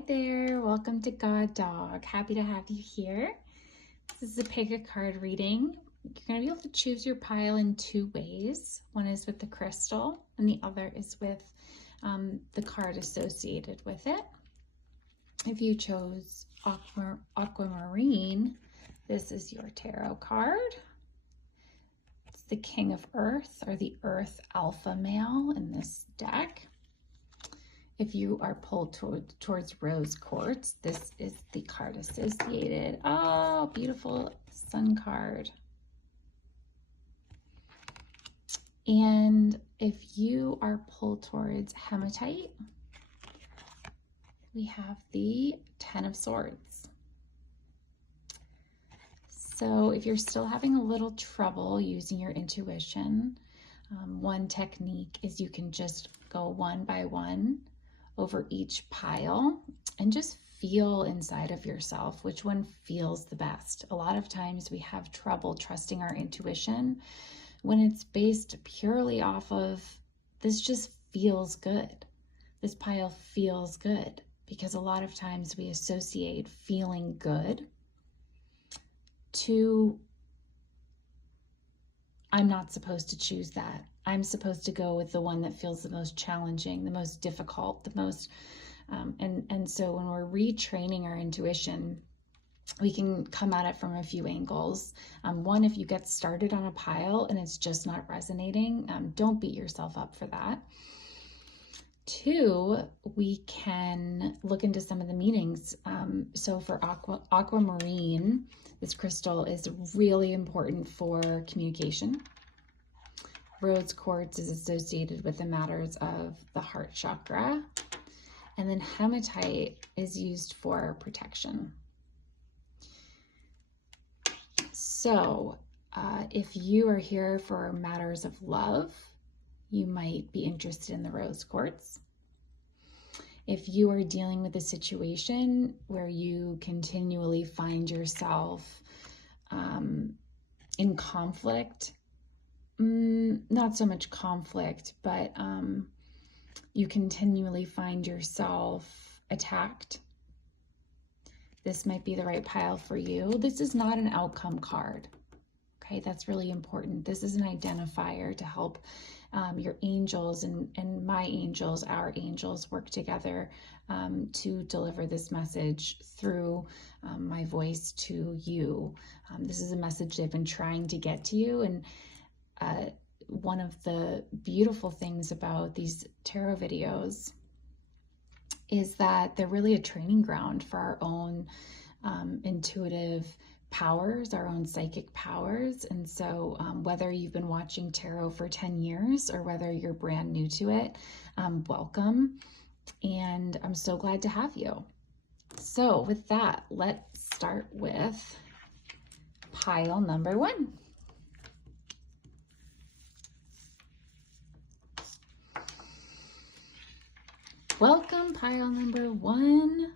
Hi there, welcome to GODDOG. Happy to have you here. This is a pick a card reading. You're going to be able to choose your pile in two ways. One is with the crystal and the other is with the card associated with it. If you chose aquamarine, this is your tarot card. It's the King of Earth, or the Earth Alpha male in this deck. If you are pulled towards rose quartz, this is the card associated. Oh, beautiful sun card. And if you are pulled towards hematite, we have the Ten of Swords. So if you're still having a little trouble using your intuition, one technique is you can just go one by one over each pile and just feel inside of yourself which one feels the best. A lot of times we have trouble trusting our intuition when it's based purely off of this just feels good. This pile feels good, because a lot of times we associate feeling good to I'm not supposed to choose that. I'm supposed to go with the one that feels the most challenging, the most difficult, the most, and so when we're retraining our intuition, we can come at it from a few angles. One, if you get started on a pile and it's just not resonating, don't beat yourself up for that. Two, we can look into some of the meanings. So for aquamarine, this crystal is really important for communication. Rose quartz is associated with the matters of the heart chakra. And then hematite is used for protection. So if you are here for matters of love, you might be interested in the rose quartz. If you are dealing with a situation where you continually find yourself in conflict, not so much conflict, but you continually find yourself attacked, this might be the right pile for you. This is not an outcome card. Okay, that's really important. This is an identifier to help your angels and my angels, our angels, work together to deliver this message through my voice to you. This is a message they've been trying to get to you, and one of the beautiful things about these tarot videos is that they're really a training ground for our own intuitive powers, our own psychic powers. And so whether you've been watching tarot for 10 years or whether you're brand new to it, welcome. And I'm so glad to have you. So with that, let's start with pile number one. Welcome, pile number one.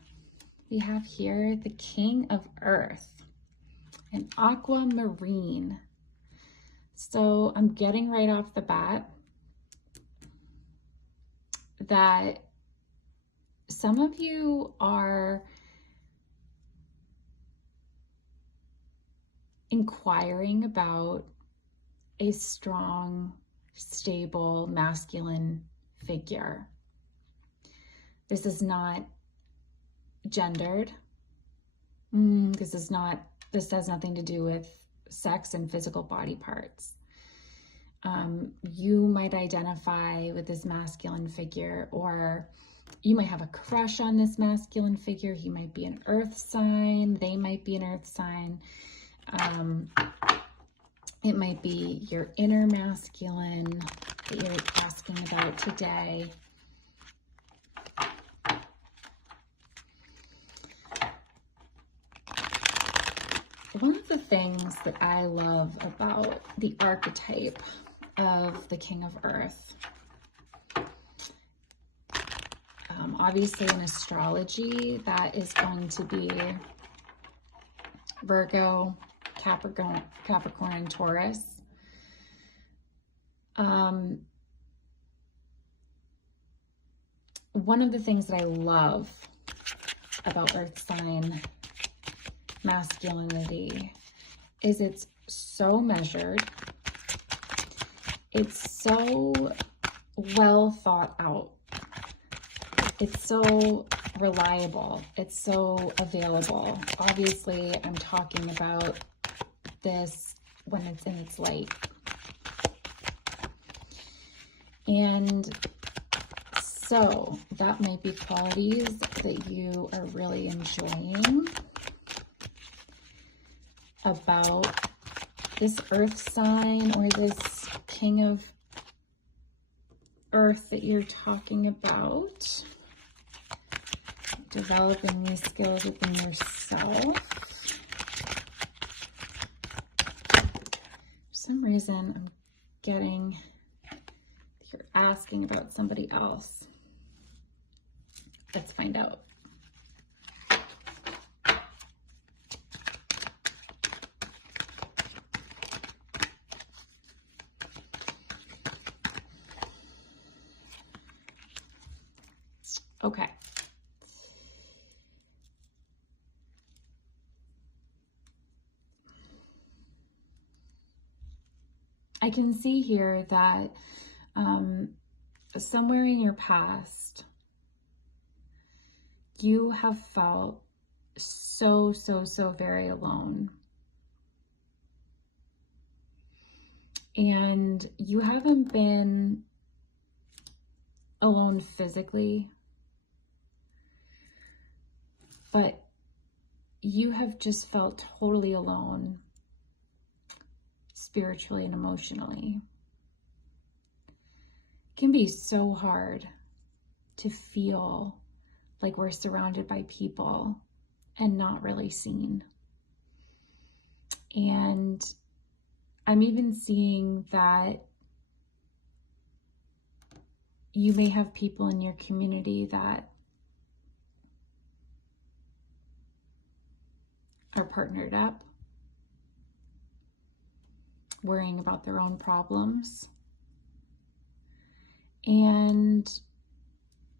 We have here the King of Earth, an aquamarine. So I'm getting right off the bat that some of you are inquiring about a strong, stable, masculine figure. This is not gendered. This has nothing to do with sex and physical body parts. You might identify with this masculine figure, or you might have a crush on this masculine figure. He might be an earth sign. They might be an earth sign. It might be your inner masculine that you're asking about today. One of the things that I love about the archetype of the King of Earth, obviously in astrology, that is going to be Virgo, Capricorn, and Taurus. One of the things that I love about earth sign masculinity is it's so measured. It's so well thought out. It's so reliable. It's so available. Obviously, I'm talking about this when it's in its light. And so that might be qualities that you are really enjoying about this earth sign or this king of earth that you're talking about. Developing these skills within yourself. For some reason, I'm getting you're asking about somebody else. Let's find out. Okay. I can see here that somewhere in your past, you have felt so very alone. And you haven't been alone physically, but you have just felt totally alone spiritually and emotionally. It can be so hard to feel like we're surrounded by people and not really seen. And I'm even seeing that you may have people in your community that are partnered up, worrying about their own problems. And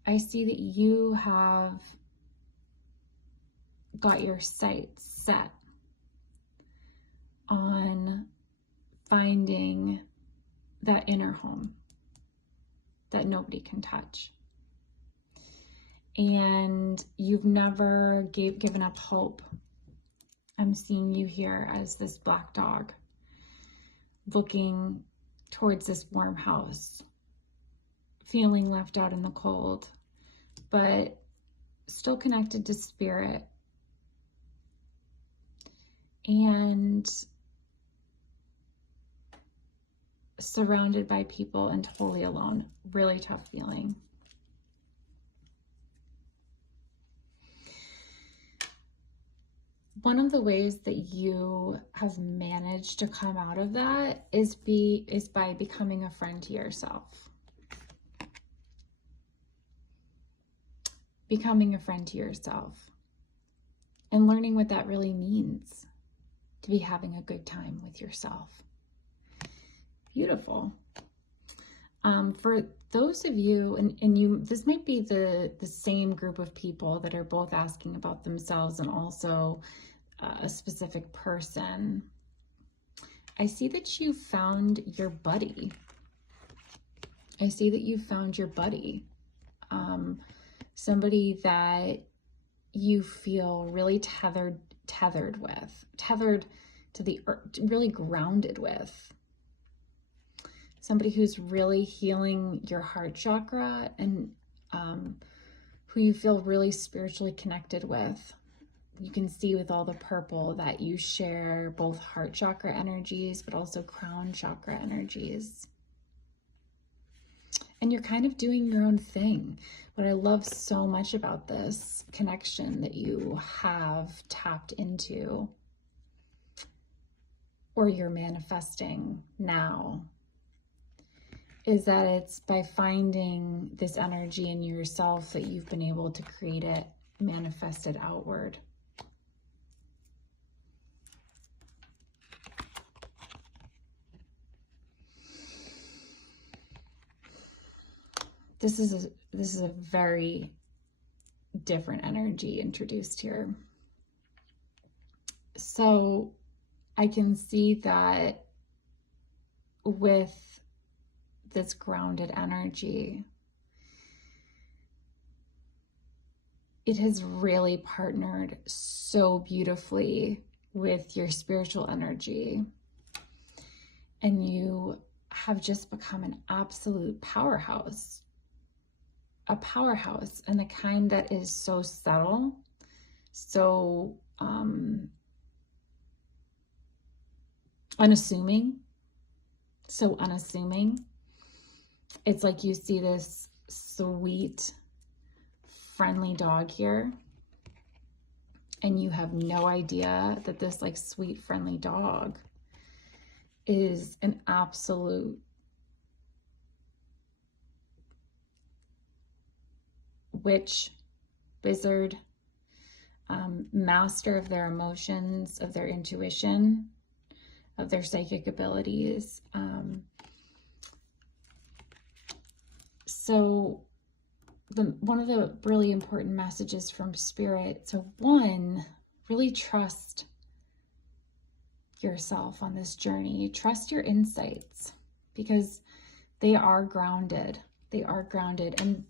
I see that you have got your sights set on finding that inner home that nobody can touch. And you've never given up hope. I'm seeing you here as this black dog looking towards this warm house, feeling left out in the cold, but still connected to spirit. And surrounded by people and totally alone. Really tough feeling. One of the ways that you have managed to come out of that is by becoming a friend to yourself. Becoming a friend to yourself and learning what that really means to be having a good time with yourself. Beautiful. For those of you, and you, this might be the same group of people that are both asking about themselves and also a specific person. I see that you found your buddy. I see that you found your buddy. Somebody that you feel really tethered to the earth, really grounded with. Somebody who's really healing your heart chakra and who you feel really spiritually connected with. You can see with all the purple that you share both heart chakra energies, but also crown chakra energies. And you're kind of doing your own thing. What I love so much about this connection that you have tapped into, or you're manifesting now, is that it's by finding this energy in yourself that you've been able to create it, manifest it outward. This is a very different energy introduced here. So I can see that with this grounded energy, it has really partnered so beautifully with your spiritual energy. And you have just become an absolute powerhouse. A powerhouse, and the kind that is so subtle, so unassuming, so unassuming. It's like you see this sweet, friendly dog here, and you have no idea that this like sweet, friendly dog is an absolute witch, wizard, master of their emotions, of their intuition, of their psychic abilities. So one of the really important messages from Spirit, so one, really trust yourself on this journey. Trust your insights, because they are grounded. They are grounded. And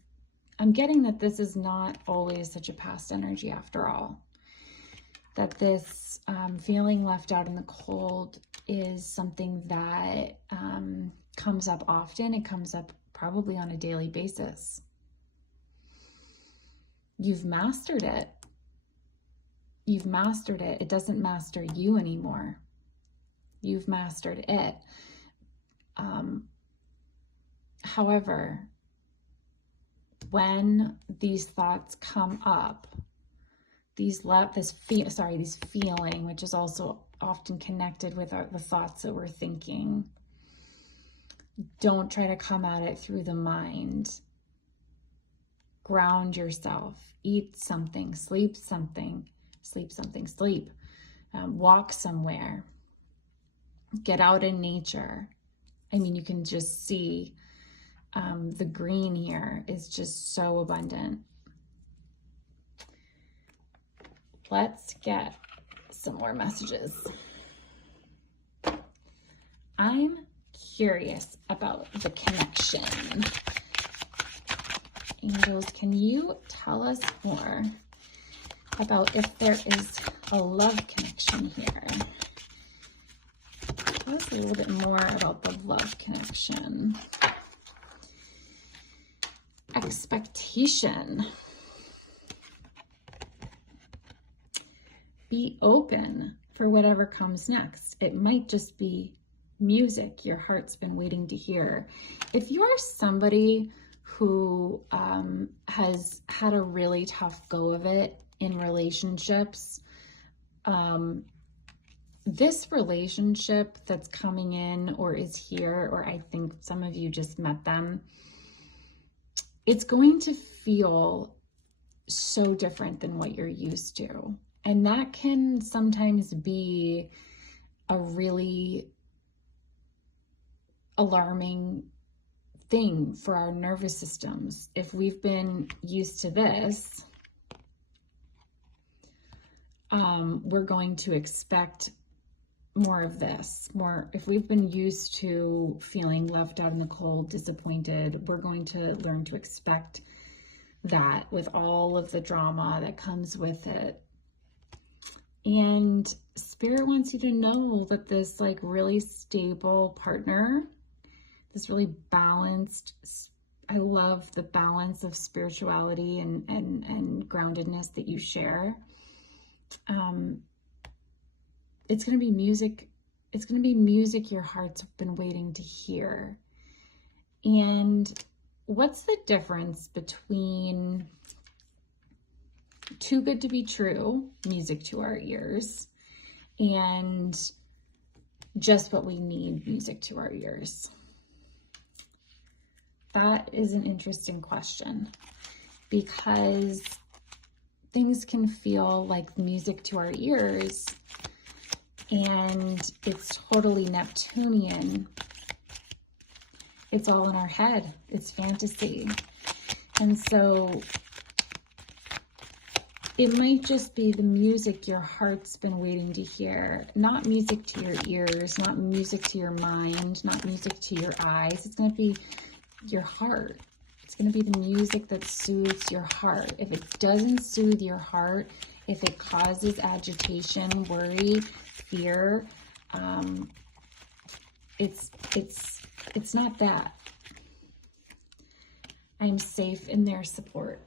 I'm getting that this is not always such a past energy after all. That this feeling left out in the cold is something that comes up often. It comes up probably on a daily basis. You've mastered it. You've mastered it. It doesn't master you anymore. You've mastered it. However, when these thoughts come up, this feeling, which is also often connected with the thoughts that we're thinking, don't try to come at it through the mind. Ground yourself. Eat something, sleep something, sleep. Walk somewhere. Get out in nature. I mean, you can just see the green here is just so abundant. Let's get some more messages. I'm curious about the connection. Angels, can you tell us more about if there is a love connection here? Tell us a little bit more about the love connection. Expectation. Be open for whatever comes next. It might just be music your heart's been waiting to hear. If you are somebody who has had a really tough go of it in relationships, this relationship that's coming in or is here, or I think some of you just met them, it's going to feel so different than what you're used to. And that can sometimes be a really alarming thing for our nervous systems. If we've been used to this, we're going to expect more of this. If we've been used to feeling left out in the cold, disappointed, we're going to learn to expect that with all of the drama that comes with it. And Spirit wants you to know that this like really stable partner, this really balanced, I love the balance of spirituality and groundedness that you share. It's going to be music. It's going to be music your heart's been waiting to hear. And what's the difference between too good to be true, music to our ears, and just what we need, music to our ears? That is an interesting question, because things can feel like music to our ears and it's totally Neptunian. It's all in our head. It's fantasy. And so It might just be the music your heart's been waiting to hear. Not music to your ears, not music to your mind, not music to your eyes. It's going to be your heart. It's going to be the music that soothes your heart. If it doesn't soothe your heart, if it causes agitation, worry, fear, it's not that. I'm safe in their support.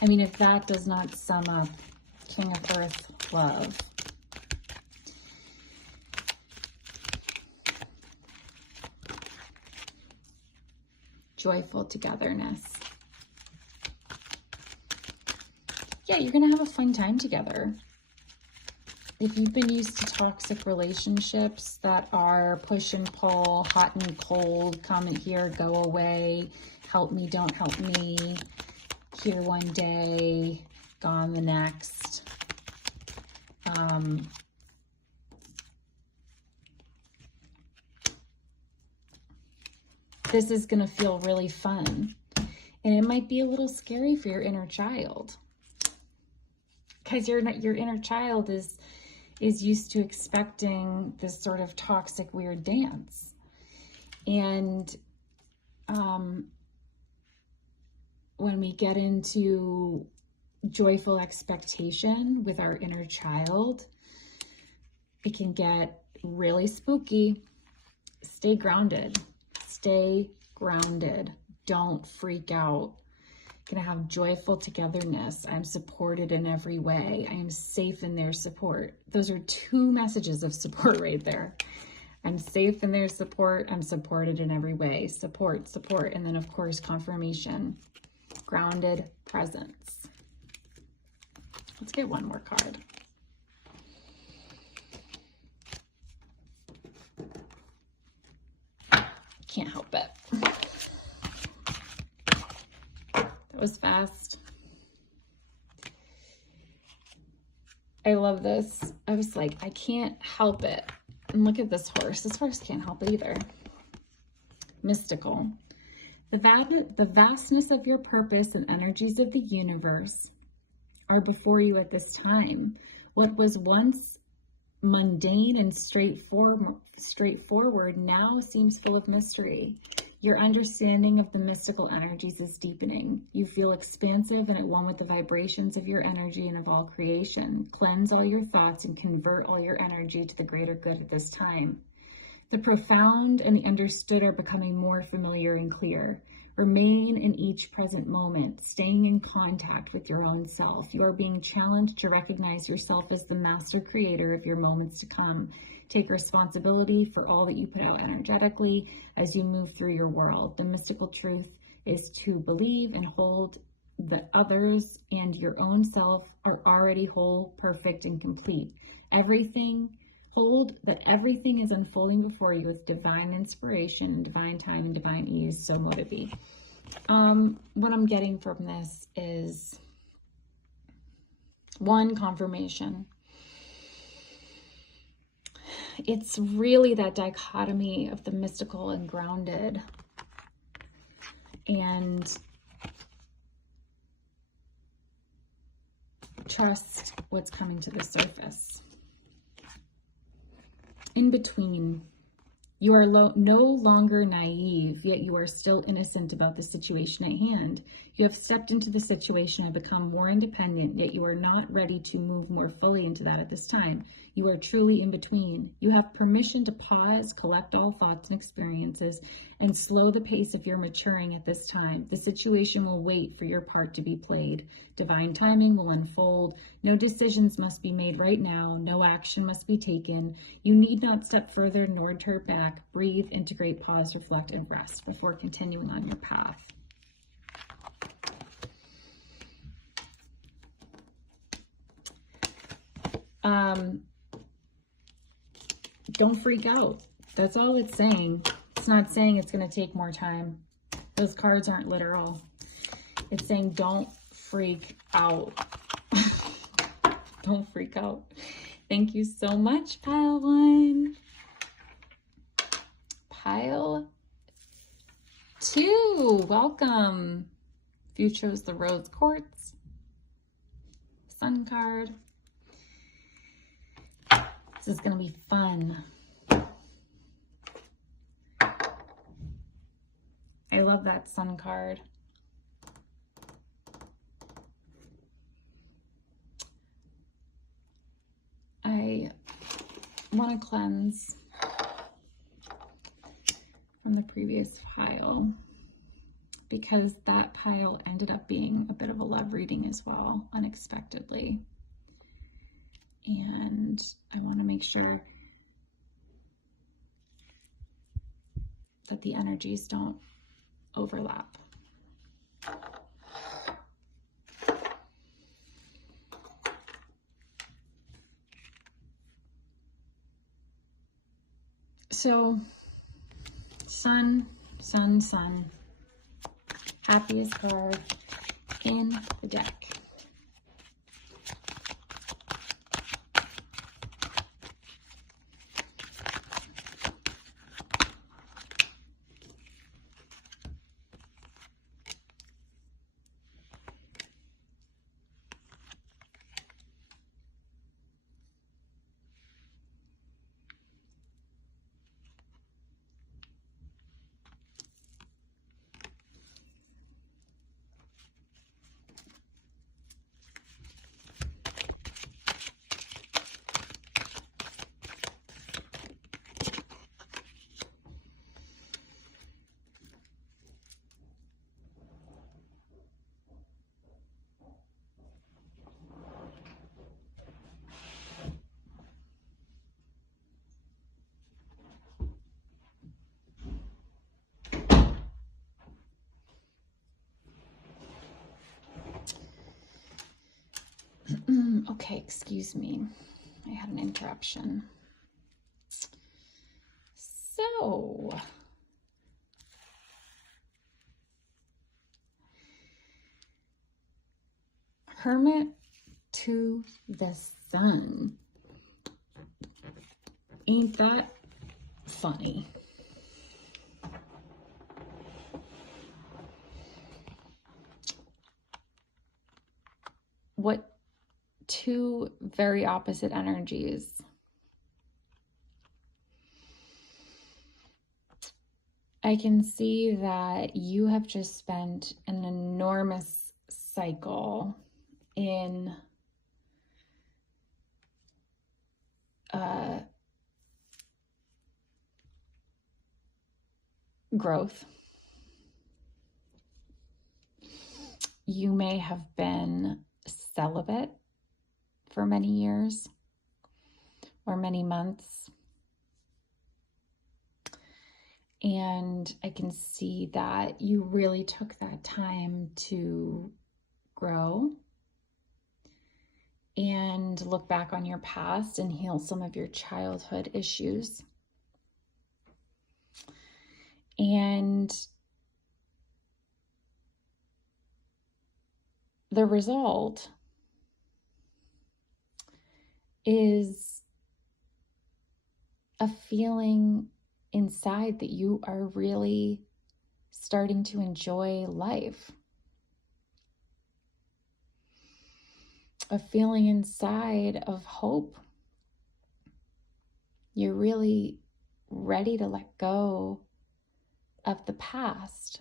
I mean, if that does not sum up King of Earth love. Joyful togetherness. Yeah, you're going to have a fun time together. If you've been used to toxic relationships that are push and pull, hot and cold, come in here, go away, help me, don't help me, here one day, gone the next. This is going to feel really fun. And it might be a little scary for your inner child. Because your inner child is used to expecting this sort of toxic, weird dance. And when we get into joyful expectation with our inner child, it can get really spooky. Stay grounded. Stay grounded. Don't freak out. Gonna have joyful togetherness. I'm supported in every way. I am safe in their support. Those are two messages of support right there. I'm safe in their support. I'm supported in every way. Support, support. And then, of course, confirmation. Grounded presence. Let's get one more card. Can't help it. That was fast. I love this. I was like, I can't help it. And look at this horse. This horse can't help it either. Mystical. The vastness of your purpose and energies of the universe are before you at this time. What was once mundane and straightforward now seems full of mystery. Your understanding of the mystical energies is deepening. You feel expansive and at one with the vibrations of your energy and of all creation. Cleanse all your thoughts and convert all your energy to the greater good at this time. The profound and the understood are becoming more familiar and clear. Remain in each present moment, staying in contact with your own self. You are being challenged to recognize yourself as the master creator of your moments to come. Take responsibility for all that you put out energetically as you move through your world. The mystical truth is to believe and hold that others and your own self are already whole, perfect, and complete. Hold that everything is unfolding before you with divine inspiration and divine time and divine ease. So mote it be. What I'm getting from this is one, confirmation. It's really that dichotomy of the mystical and grounded. And trust what's coming to the surface. In between, you are no longer naive, yet you are still innocent about the situation at hand. You have stepped into the situation and become more independent, yet you are not ready to move more fully into that at this time. You are truly in between. You have permission to pause, collect all thoughts and experiences, and slow the pace of your maturing at this time. The situation will wait for your part to be played. Divine timing will unfold. No decisions must be made right now. No action must be taken. You need not step further nor turn back. Breathe, integrate, pause, reflect, and rest before continuing on your path. Don't freak out. That's all it's saying. It's not saying it's going to take more time. Those cards aren't literal. It's saying don't freak out. Don't freak out. Thank you so much, Pile 1. Pile 2. Welcome. If you chose the Rose Quartz Sun card, this is going to be fun. I love that Sun card. I want to cleanse from the previous pile because that pile ended up being a bit of a love reading as well, unexpectedly. And I want to make sure that the energies don't overlap. So, sun, sun, sun. Happiest card in the deck. Okay, excuse me. I had an interruption. So, Hermit to the Sun. Ain't that funny? What two very opposite energies. I can see that you have just spent an enormous cycle in growth. You may have been celibate for many years or many months. And I can see that you really took that time to grow and look back on your past and heal some of your childhood issues. And the result is a feeling inside that you are really starting to enjoy life. A feeling inside of hope. You're really ready to let go of the past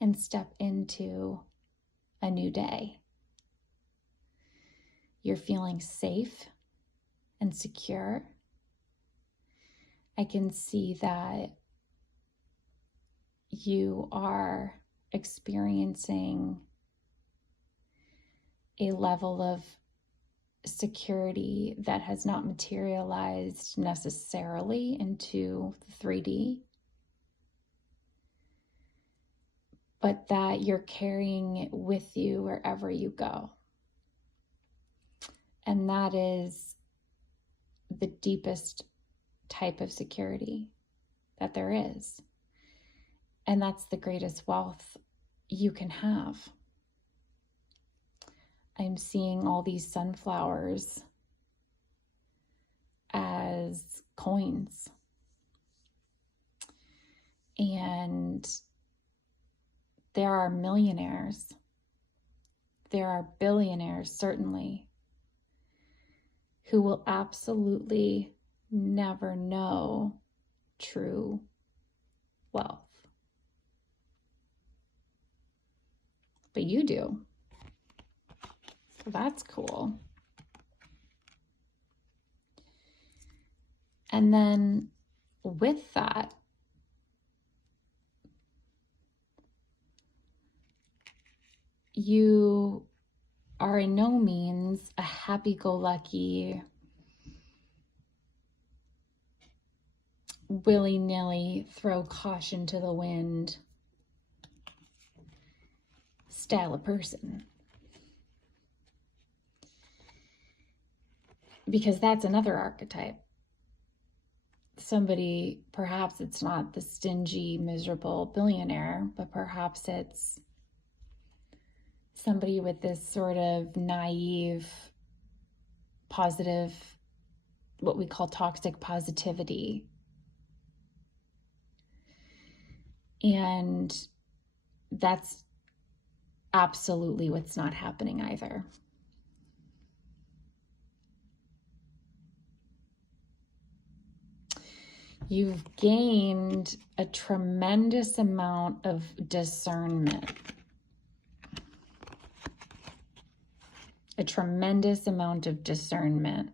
and step into a new day. You're feeling safe and secure. I can see that you are experiencing a level of security that has not materialized necessarily into 3D, but that you're carrying it with you wherever you go. And that is the deepest type of security that there is. And that's the greatest wealth you can have. I'm seeing all these sunflowers as coins. And there are millionaires, there are billionaires, certainly, who will absolutely never know true wealth. But you do. So that's cool. And then with that, you are in no means a happy-go-lucky, willy-nilly, throw caution to the wind style of person. Because that's another archetype. Somebody, perhaps it's not the stingy, miserable billionaire, but perhaps it's somebody with this sort of naive, positive, what we call toxic positivity. And that's absolutely what's not happening either. You've gained a tremendous amount of discernment. A tremendous amount of discernment.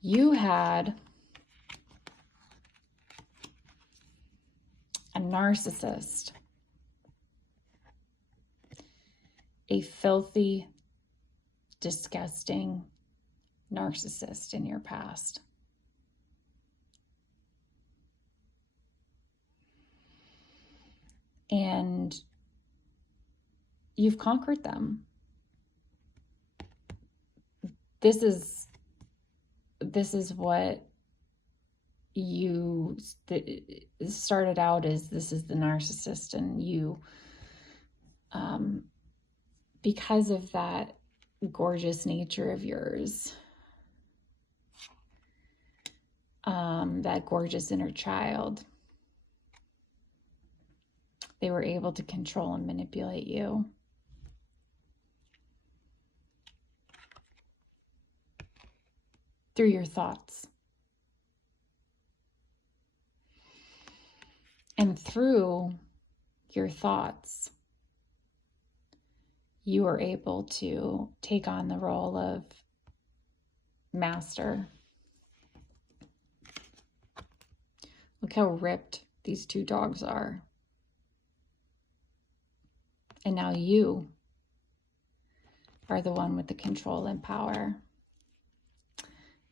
You had a narcissist, a filthy, disgusting narcissist in your past. And you've conquered them. This is what you started out as. This is the narcissist, and you, because of that gorgeous nature of yours, that gorgeous inner child, they were able to control and manipulate you. Through your thoughts. And through your thoughts, you are able to take on the role of master. Look how ripped these two dogs are. And now you are the one with the control and power.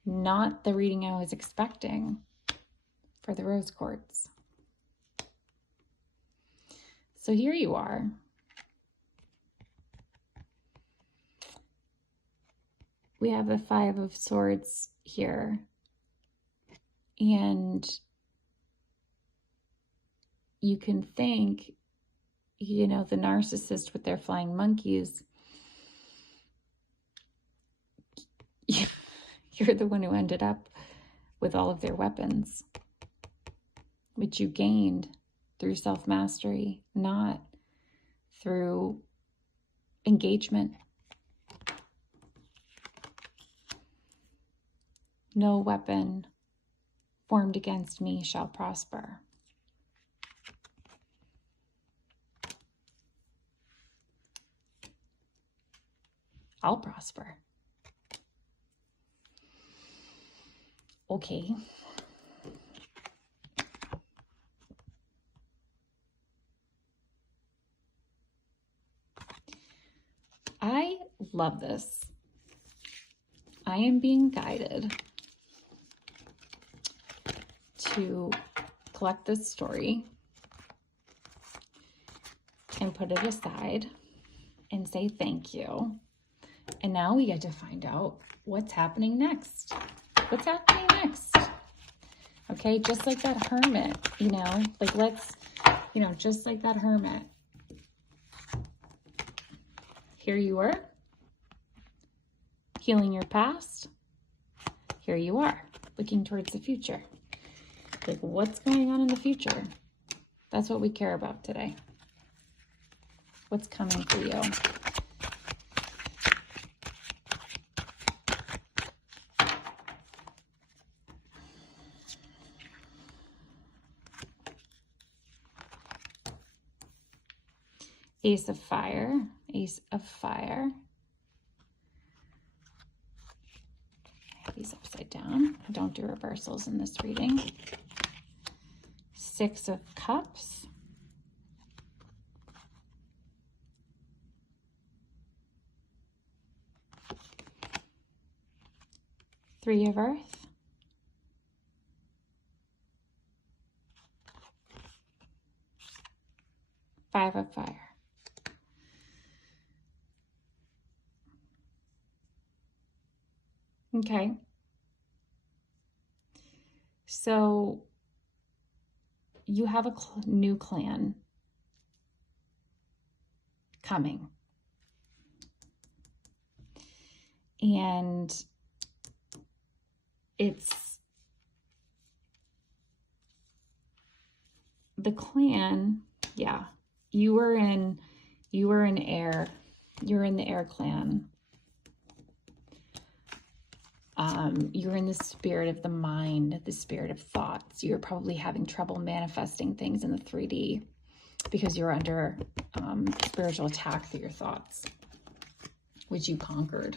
Not the reading I was expecting for the rose quartz. So here you are. We have the Five of Swords here. And you can think, the narcissist with their flying monkeys, you're the one who ended up with all of their weapons, which you gained through self-mastery, not through engagement. No weapon formed against me shall prosper. I'll prosper. Okay. I love this. I am being guided to collect this story and put it aside and say thank you. And now we get to find out what's happening next. What's happening next? Okay, just like that hermit, just like that hermit. Here you were, healing your past. Here you are, looking towards the future. Like, what's going on in the future? That's what we care about today. What's coming for you? Ace of Fire, Ace of Fire. I have these upside down. I don't do reversals in this reading. Six of Cups. Three of Earth. Five of Fire. Okay. So you have a new clan coming. And it's the clan, yeah. You were in air. You're in the air clan. You're in the spirit of the mind, the spirit of thoughts. You're probably having trouble manifesting things in the 3D because you're under spiritual attack through your thoughts, which you conquered.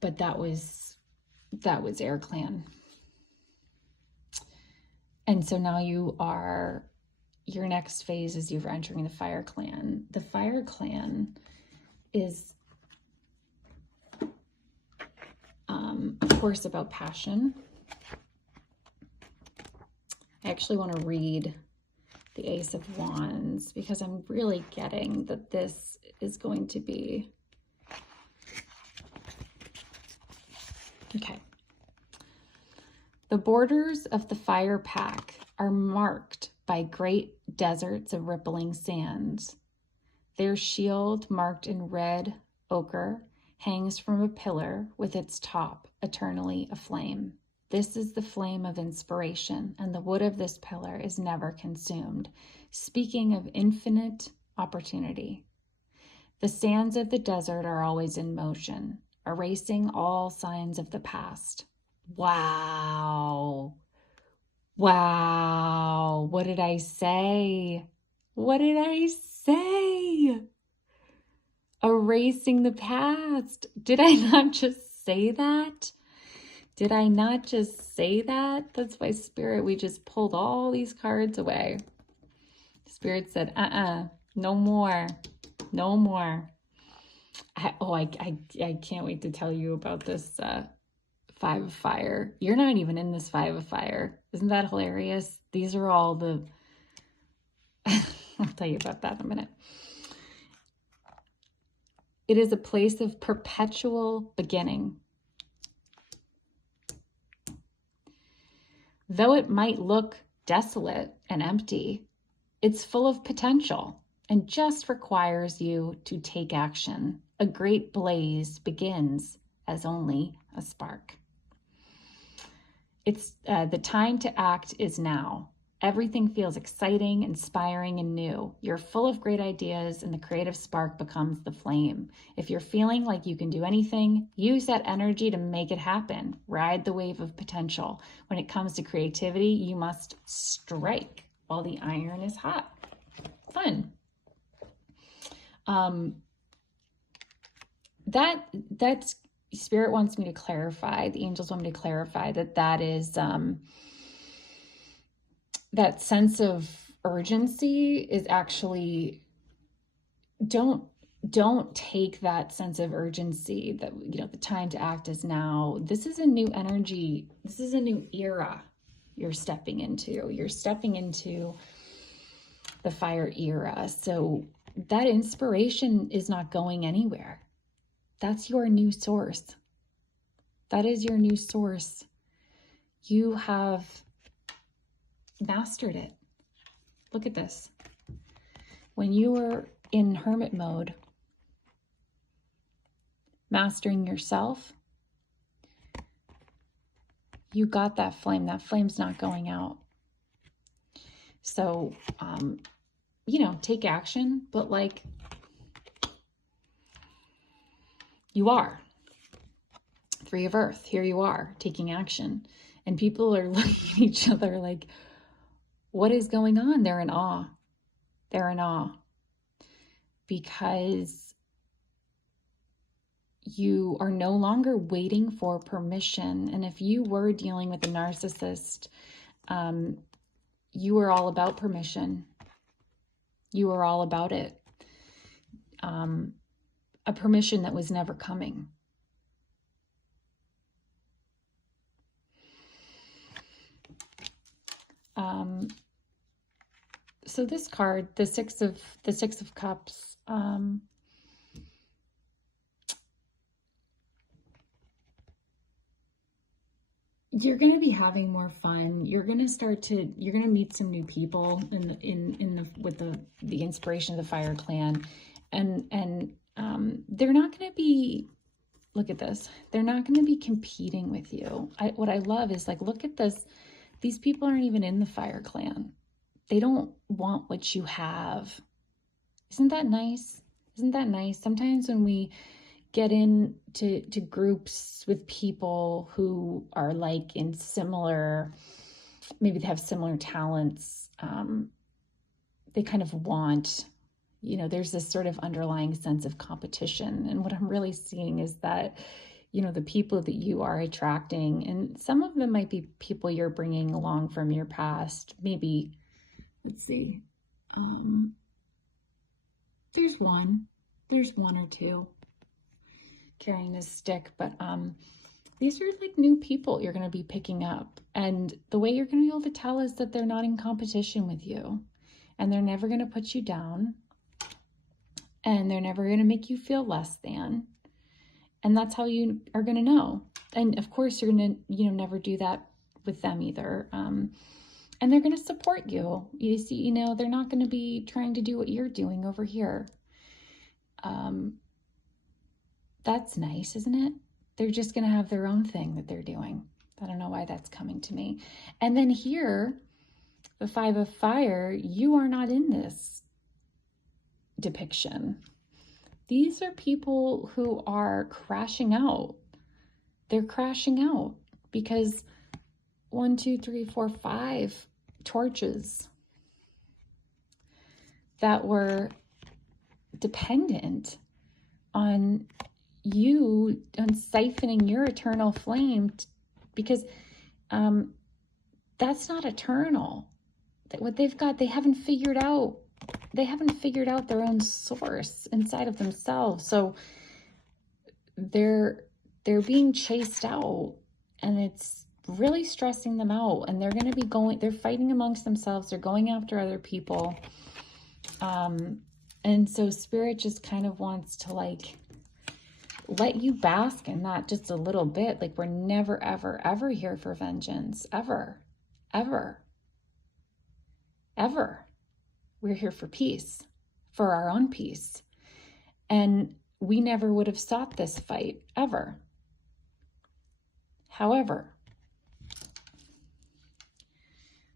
But that was Air Clan. And so now your next phase is you're entering the Fire Clan. The Fire Clan is, of course, about passion. I actually want to read the Ace of Wands because I'm really getting that this is going to be... Okay. The borders of the fire pack are marked by great deserts of rippling sands. Their shield, marked in red ochre, hangs from a pillar with its top eternally aflame. This is the flame of inspiration, and the wood of this pillar is never consumed, speaking of infinite opportunity. The sands of the desert are always in motion, erasing all signs of the past. Wow. Wow. What did I say? What did I say? Erasing the past. Did I not just say that? Did I not just say that? That's why Spirit, we just pulled all these cards away. Spirit said, no more. No more. I can't wait to tell you about this Five of Fire. You're not even in this Five of Fire. Isn't that hilarious? These are all the... I'll tell you about that in a minute. It is a place of perpetual beginning. Though it might look desolate and empty, it's full of potential and just requires you to take action. A great blaze begins as only a spark. It's the time to act is now. Everything feels exciting, inspiring, and new. You're full of great ideas, and the creative spark becomes the flame. If you're feeling like you can do anything, use that energy to make it happen. Ride the wave of potential. When it comes to creativity, you must strike while the iron is hot. Fun. That's Spirit wants me to clarify. The angels want me to clarify that is that sense of urgency is actually, don't take that sense of urgency that, the time to act is now. This is a new energy. This is a new era you're stepping into. You're stepping into the fire era. So that inspiration is not going anywhere. That's your new source. That is your new source. You have mastered it. Look at this. When you were in hermit mode, mastering yourself, you got that flame. That flame's not going out. So, you know, take action, but like, you are. Three of Earth, here you are taking action. And people are looking at each other like, what is going on? They're in awe. They're in awe. Because you are no longer waiting for permission. And if you were dealing with a narcissist, you were all about permission. You were all about it. A permission that was never coming. So this card, the Six of Cups, you're going to be having more fun. You're going to meet some new people with the inspiration of the Fire Clan, and they're not going to be, look at this, they're not going to be competing with you. What I love is, like, look at this. These people aren't even in the Fire Clan. They don't want what you have. Isn't that nice? Isn't that nice? Sometimes when we get into groups with people who are like in similar, maybe they have similar talents, they kind of want, you know, there's this sort of underlying sense of competition. And what I'm really seeing is that, you know, the people that you are attracting, and some of them might be people you're bringing along from your past. Maybe, let's see, there's one or two carrying this stick, but these are like new people you're going to be picking up. And the way you're going to be able to tell is that they're not in competition with you, and they're never going to put you down, and they're never going to make you feel less than. And that's how you are going to know. And of course, you're going to, you know, never do that with them either. And they're going to support you. You see, you know, they're not going to be trying to do what you're doing over here. That's nice, isn't it? They're just going to have their own thing that they're doing. I don't know why that's coming to me. And then here, the Five of Fire, you are not in this depiction. These are people who are crashing out. They're crashing out because 1, 2, 3, 4, 5 torches that were dependent on you, on siphoning your eternal flame, because that's not eternal. What they've got, they haven't figured out their own source inside of themselves. So they're being chased out, and it's really stressing them out, and they're going to be they're fighting amongst themselves. They're going after other people. And so Spirit just kind of wants to, like, let you bask in that just a little bit. Like, we're never, ever, ever here for vengeance. Ever, ever, ever. We're here for peace, for our own peace. And we never would have sought this fight, ever. However,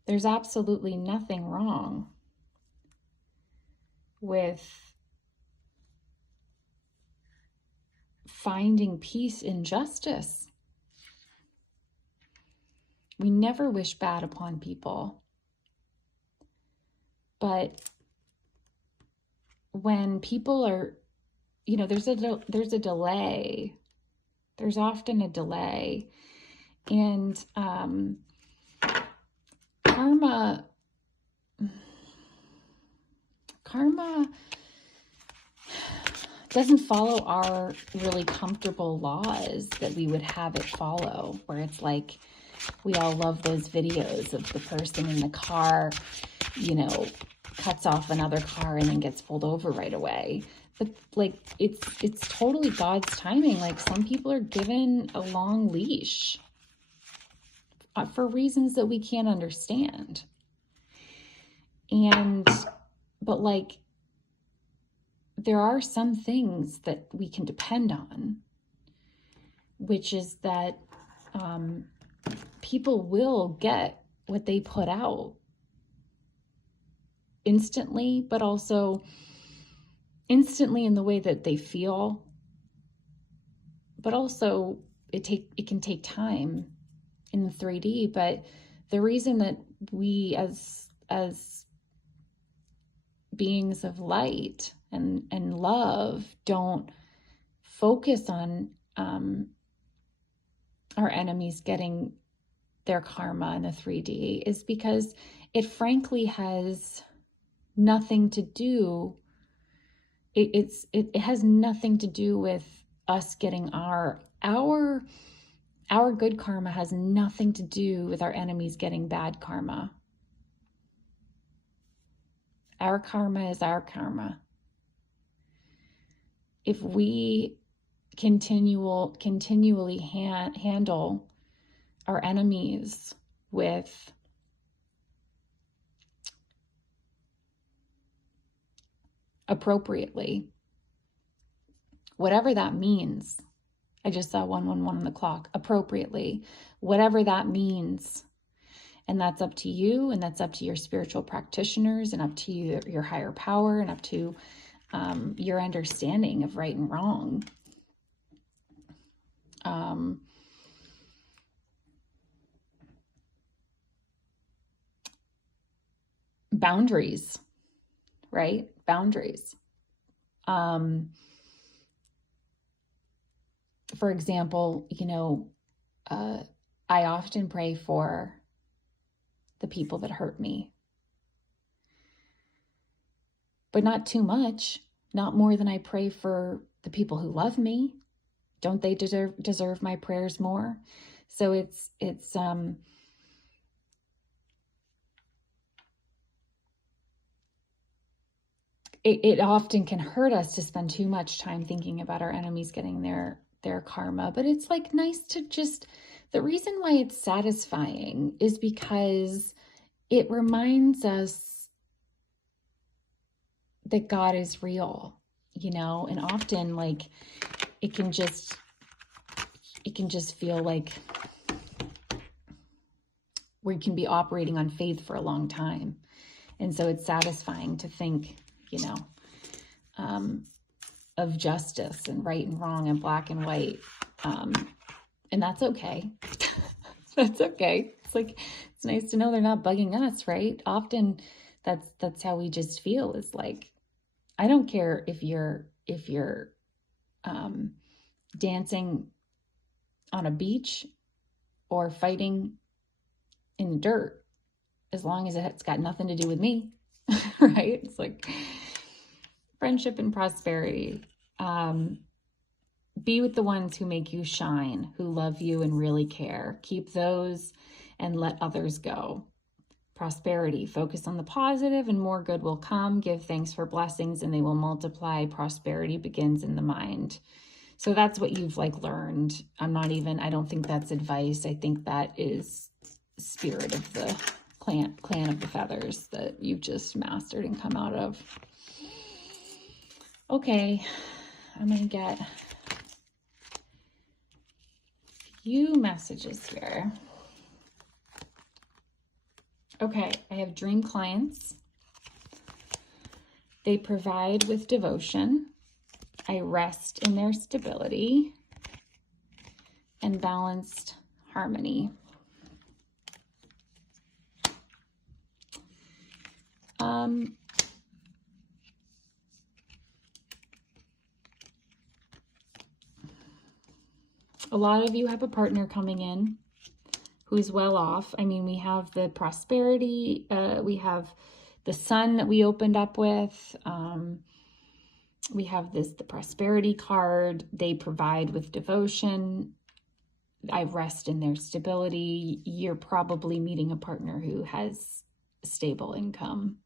there's absolutely nothing wrong with finding peace in justice. We never wish bad upon people. But when people are, you know, there's a delay. There's often a delay. And karma doesn't follow our really comfortable laws that we would have it follow, where it's like, we all love those videos of the person in the car, you know, cuts off another car and then gets pulled over right away. But like, it's totally God's timing. Like, some people are given a long leash for reasons that we can't understand. But like, there are some things that we can depend on. which is that people will get what they put out instantly, but also instantly in the way that they feel, but also it can take time in the 3D. But the reason that we as beings of light and love don't focus on our enemies getting their karma in the 3D is because it frankly has nothing to do. It has nothing to do with us getting our good karma. Has nothing to do with our enemies getting bad karma. Our karma is our karma. If we continually handle our enemies with appropriately, whatever that means. I just saw 111 on the clock. Appropriately, whatever that means. And that's up to you, and that's up to your spiritual practitioners, and up to you, your higher power, and up to your understanding of right and wrong. Boundaries, right? Boundaries. For example, I often pray for the people that hurt me, but not too much, not more than I pray for the people who love me. Don't they deserve my prayers more? So it often can hurt us to spend too much time thinking about our enemies getting their karma. But it's like nice to just, the reason why it's satisfying is because it reminds us that God is real, and often like it can just feel like we can be operating on faith for a long time. And so it's satisfying to think, of justice and right and wrong and black and white. And that's okay. That's okay. It's like, it's nice to know they're not bugging us, right? Often that's how we just feel, is like, I don't care if you're dancing on a beach or fighting in the dirt, as long as it's got nothing to do with me, right? It's like friendship and prosperity. Be with the ones who make you shine, who love you and really care. Keep those and let others go. Prosperity. Focus on the positive and more good will come. Give thanks for blessings and they will multiply. Prosperity begins in the mind. So that's what you've learned. I don't think that's advice. I think that is spirit of the clan of the feathers that you've just mastered and come out of. Okay, I'm going to get a few messages here. Okay, I have dream clients. They provide with devotion. I rest in their stability and balanced harmony. A lot of you have a partner coming in who's well off. I mean, we have the prosperity, we have the sun that we opened up with. We have the prosperity card. They provide with devotion. I rest in their stability. You're probably meeting a partner who has stable income.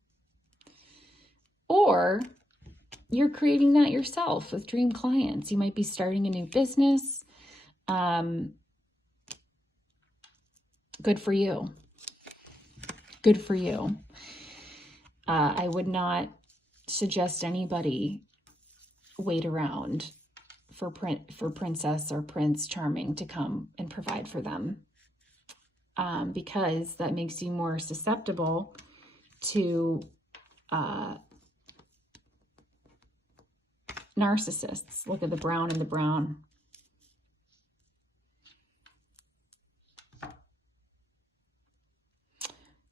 Or you're creating that yourself with dream clients. You might be starting a new business. Good for you. Good for you. I would not suggest anybody wait around for Princess or Prince Charming to come and provide for them, because that makes you more susceptible to narcissists. Look at the brown and the brown.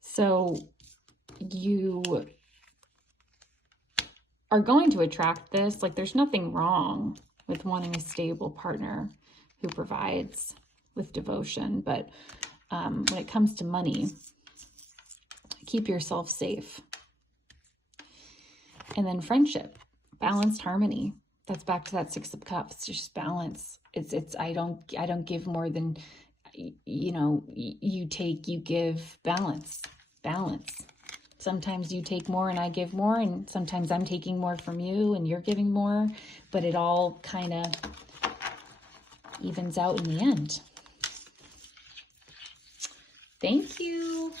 So you are going to attract this. Like, there's nothing wrong with wanting a stable partner who provides with devotion. But when it comes to money, keep yourself safe. And then friendship, balanced harmony. That's back to that Six of Cups, just balance. I don't give more than, you know, you take, you give, balance. Sometimes you take more and I give more, and sometimes I'm taking more from you and you're giving more, but it all kind of evens out in the end. Thank you.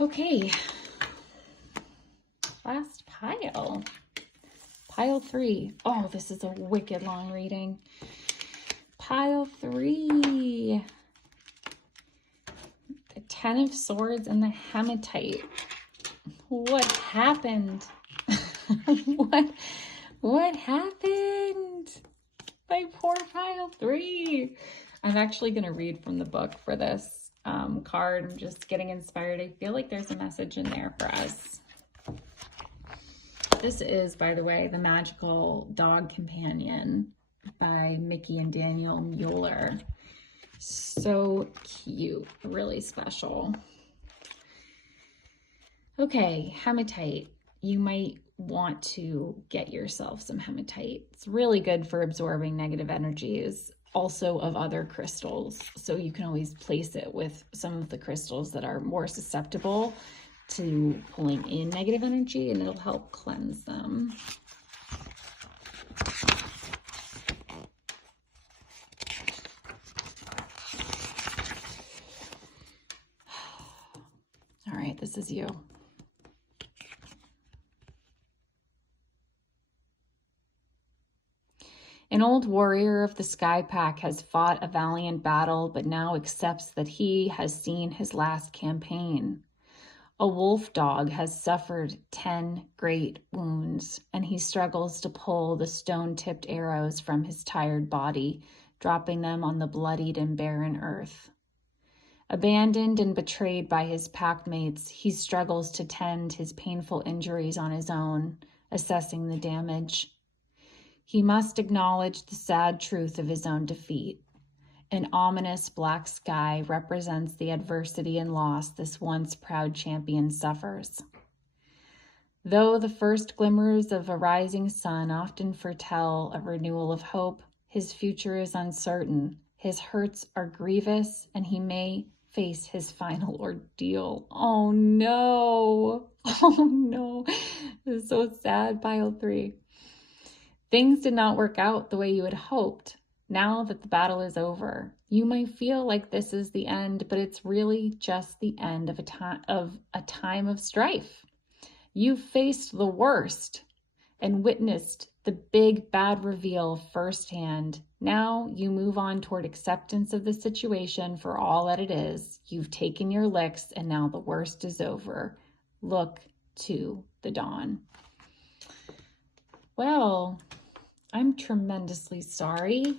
Okay. Last pile. Pile 3. Oh, this is a wicked long reading. Pile 3. The 10 of Swords and the Hematite. What happened? What happened? My poor pile 3. I'm actually going to read from the book for this card. I'm just getting inspired. I feel like there's a message in there for us. This is, by the way, The Magical Dog Companion by Mickey and Daniel Mueller. So cute, really special. Okay, hematite. You might want to get yourself some hematite. It's really good for absorbing negative energies, also of other crystals. So you can always place it with some of the crystals that are more susceptible to pulling in negative energy, and it'll help cleanse them. All right, this is you. An old warrior of the Sky Pack has fought a valiant battle, but now accepts that he has seen his last campaign. A wolf dog has suffered 10 great wounds, and he struggles to pull the stone-tipped arrows from his tired body, dropping them on the bloodied and barren earth. Abandoned and betrayed by his packmates, he struggles to tend his painful injuries on his own, assessing the damage. He must acknowledge the sad truth of his own defeat. An ominous black sky represents the adversity and loss this once proud champion suffers. Though the first glimmers of a rising sun often foretell a renewal of hope, his future is uncertain, his hurts are grievous, and he may face his final ordeal. Oh no! Oh no! This is so sad, pile 3. Things did not work out the way you had hoped. Now that the battle is over, you might feel like this is the end, but it's really just the end of a time of strife. You faced the worst and witnessed the big bad reveal firsthand. Now you move on toward acceptance of the situation for all that it is. You've taken your licks, and now the worst is over. Look to the dawn. Well, I'm tremendously sorry.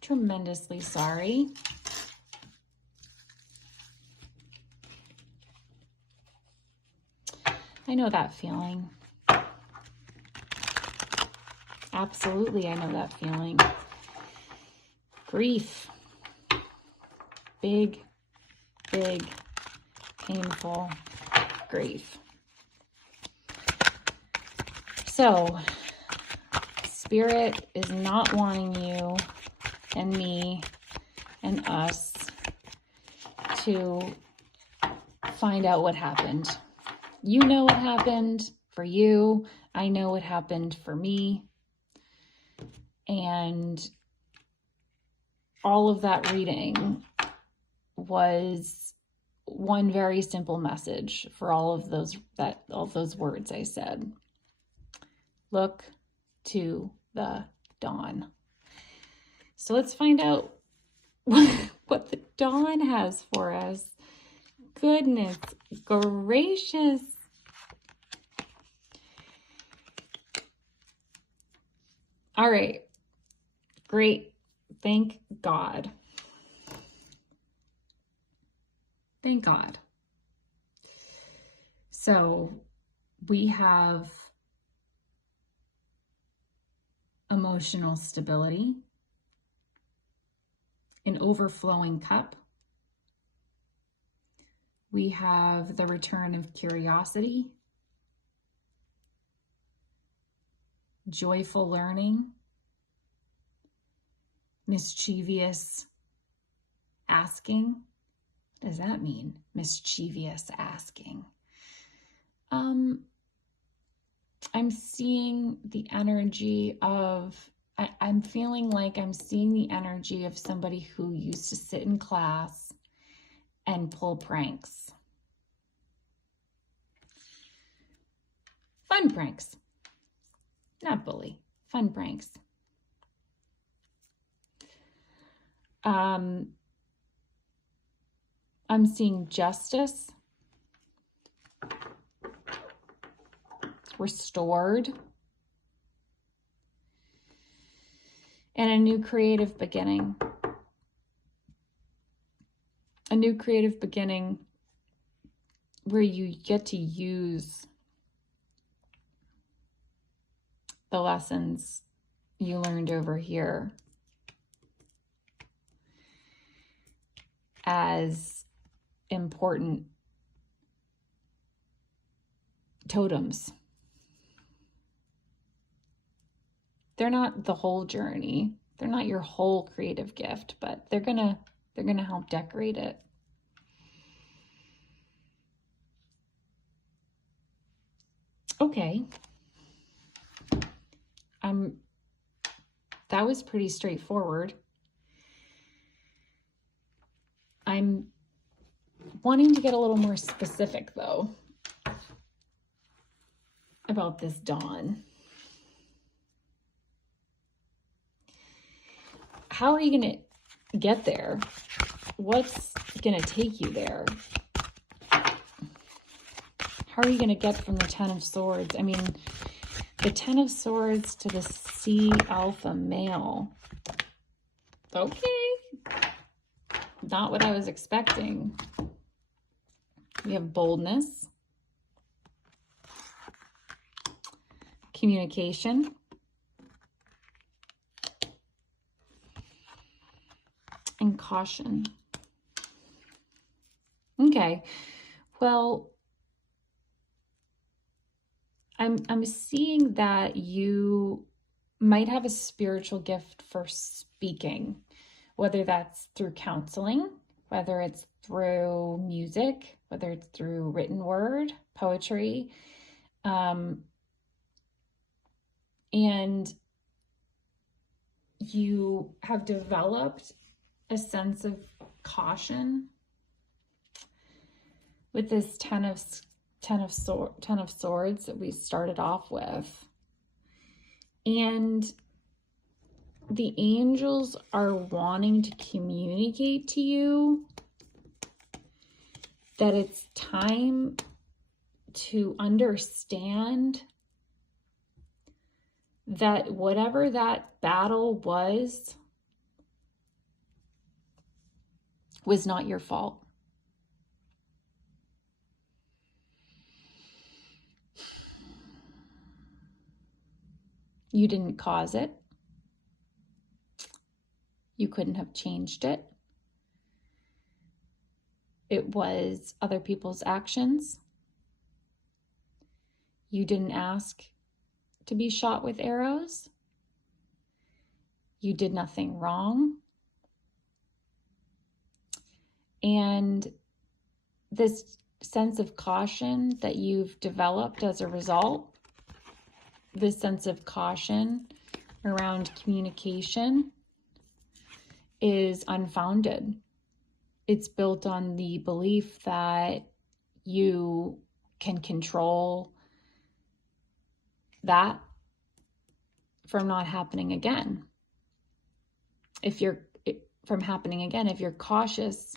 Tremendously sorry. I know that feeling. Absolutely, I know that feeling. Grief. Big, big, painful grief. So, Spirit is not wanting you and me and us to find out what happened. You know what happened for you. I know what happened for me. And all of that reading was one very simple message for all of those words I said. Look to the dawn. So let's find out what the dawn has for us. Goodness gracious. All right. Great. Thank God. Thank God. So we have emotional stability, an overflowing cup. We have the return of curiosity, joyful learning, mischievous asking. What does that mean? Mischievous asking. I'm seeing the energy of, I'm feeling like I'm seeing the energy of somebody who used to sit in class and pull pranks. Fun pranks. Not bully. Fun pranks. I'm seeing justice, restored, and a new creative beginning. A new creative beginning where you get to use the lessons you learned over here as important totems. They're not the whole journey. They're not your whole creative gift, but they're gonna help decorate it. Okay. That was pretty straightforward. I'm wanting to get a little more specific though about this dawn. How are you going to get there? What's going to take you there? How are you going to get from the Ten of Swords? I mean, the Ten of Swords to the Sea Alpha male. Okay. Not what I was expecting. We have boldness, communication, and caution. Okay, well, I'm seeing that you might have a spiritual gift for speaking, whether that's through counseling, whether it's through music, whether it's through written word, poetry, and you have developed a sense of caution with this Ten of Swords that we started off with. And the angels are wanting to communicate to you that it's time to understand that whatever that battle was not your fault. You didn't cause it. You couldn't have changed it. It was other people's actions. You didn't ask to be shot with arrows. You did nothing wrong. And this sense of caution that you've developed as a result, this sense of caution around communication is unfounded. It's built on the belief that you can control that from not happening again. If you're cautious,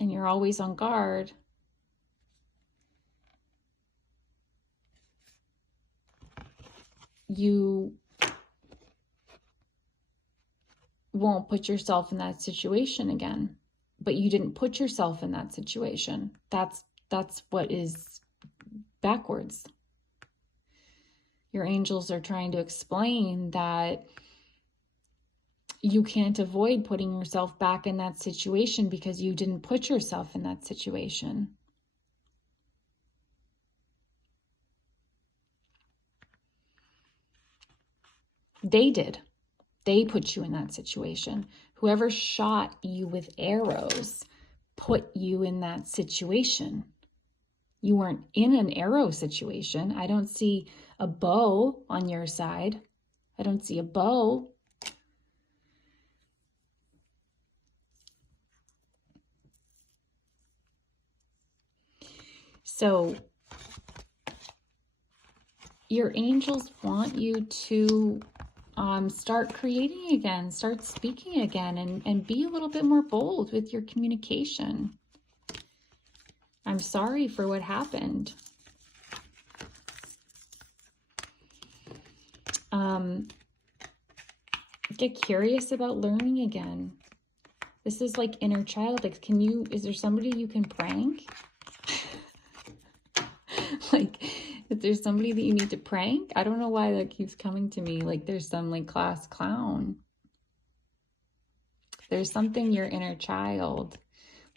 and you're always on guard, you won't put yourself in that situation again. But you didn't put yourself in that situation. That's what is backwards. Your angels are trying to explain that you can't avoid putting yourself back in that situation because you didn't put yourself in that situation. They did. They put you in that situation. Whoever shot you with arrows put you in that situation. You weren't in an arrow situation. I don't see a bow on your side. I don't see a bow. So your angels want you to start creating again, start speaking again, and be a little bit more bold with your communication. I'm sorry for what happened. Get curious about learning again. This is like inner child. Like, is there somebody you can prank? Like, if there's somebody that you need to prank, I don't know why that keeps coming to me. Like there's some like class clown. There's something your inner child.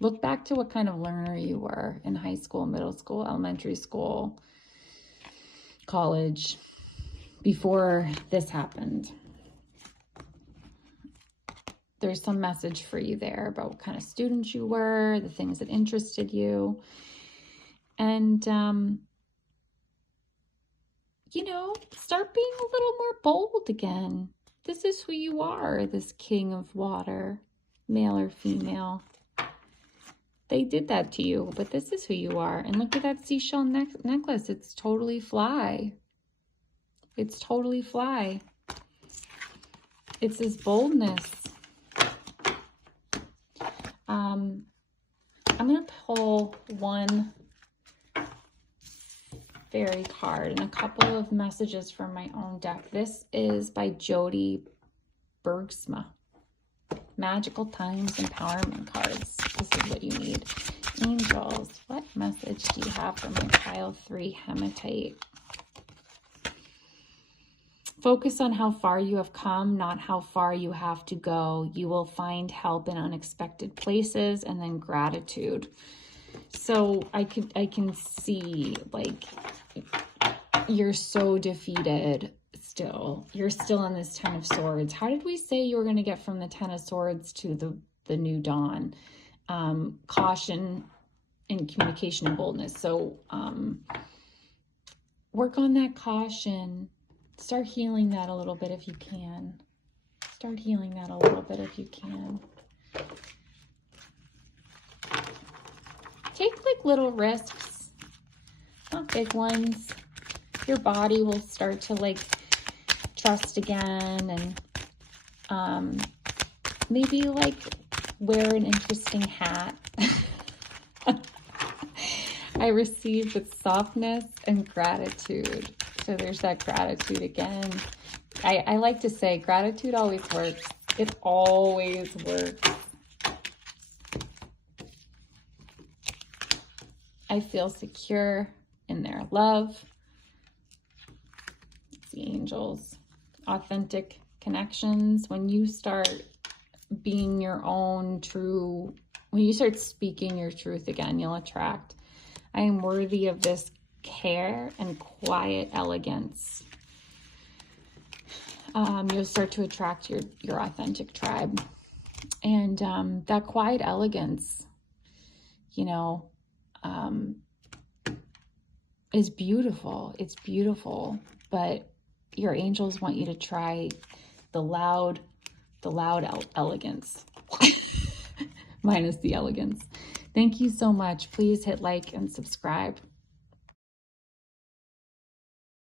Look back to what kind of learner you were in high school, middle school, elementary school, college, before this happened. There's some message for you there about what kind of student you were, the things that interested you. And, you know, start being a little more bold again. This is who you are, this king of water, male or female. They did that to you, but this is who you are. And look at that seashell necklace. It's totally fly. It's totally fly. It's this boldness. I'm going to pull one fairy card and a couple of messages from my own deck. This is by Jody Bergsma. Magical Times Empowerment cards. This is what you need. Angels, what message do you have for my pile 3 hematite? Focus on how far you have come, not how far you have to go. You will find help in unexpected places, and then gratitude. So I can see, like, you're so defeated still. You're still on this 10 of Swords. How did we say you were going to get from the 10 of Swords to the new dawn? Caution and communication and boldness. So work on that caution. Start healing that a little bit if you can. Start healing that a little bit if you can. Take like little risks, not big ones. Your body will start to like trust again, and maybe like wear an interesting hat. I receive with softness and gratitude. So there's that gratitude again. I like to say gratitude always works. It always works. I feel secure in their love. It's the angels. Authentic connections. When you start being your own true, when you start speaking your truth again, you'll attract. I am worthy of this care and quiet elegance. You'll start to attract your authentic tribe. And that quiet elegance, you know, is beautiful. It's beautiful, but your angels want you to try the loud elegance, minus the elegance. Thank you so much. Please hit like and subscribe.